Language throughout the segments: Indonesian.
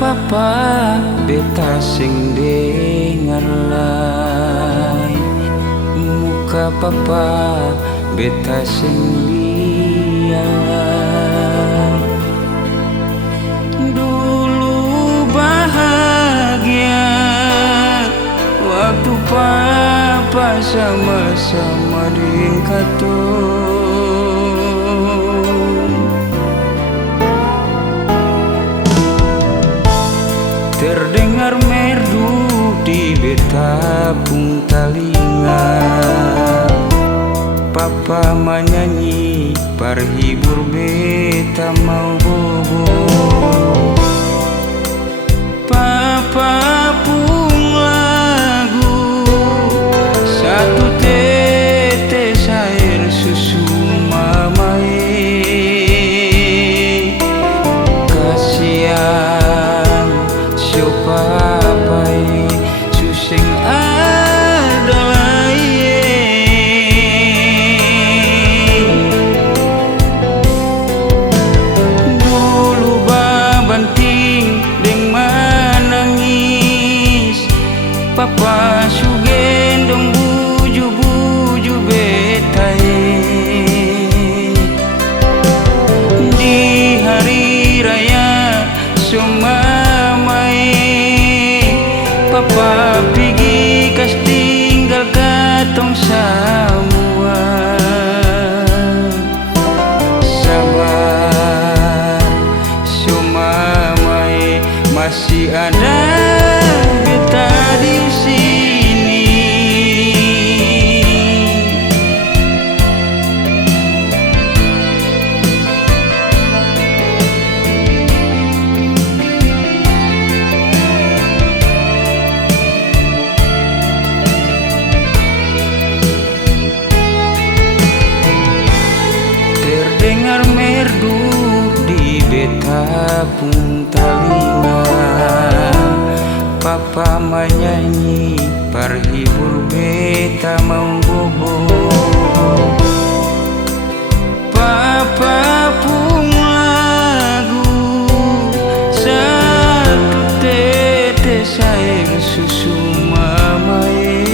Papa beta sing dengar lai, muka papa beta sing lihat. Dulu bahagia waktu papa sama-sama dengan katong. Terdengar merdu di beta pung telinga, papa menyanyi parhibur beta mau bobo. Papa pung lagu satu tetes air susu mamae, kasihan sio papai suseng adalah dulu babanting deng menangis, papa sugendong buju-buju betae. Di hari raya somamai, papa pergi kas tinggal katong semua. Sabar somamai, masih ada beta di sini. Terdengar merdu di beta pung telinga, papa menyanyi parhibur beta mau bobo. Papa pung lagu satu tetes air susu mamae,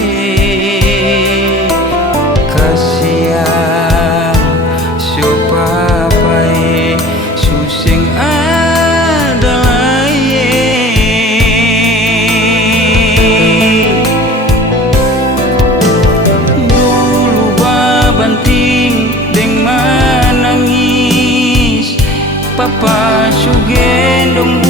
kasihan sio papai suseng adalah dulu babanting deng menangis, papa sugendong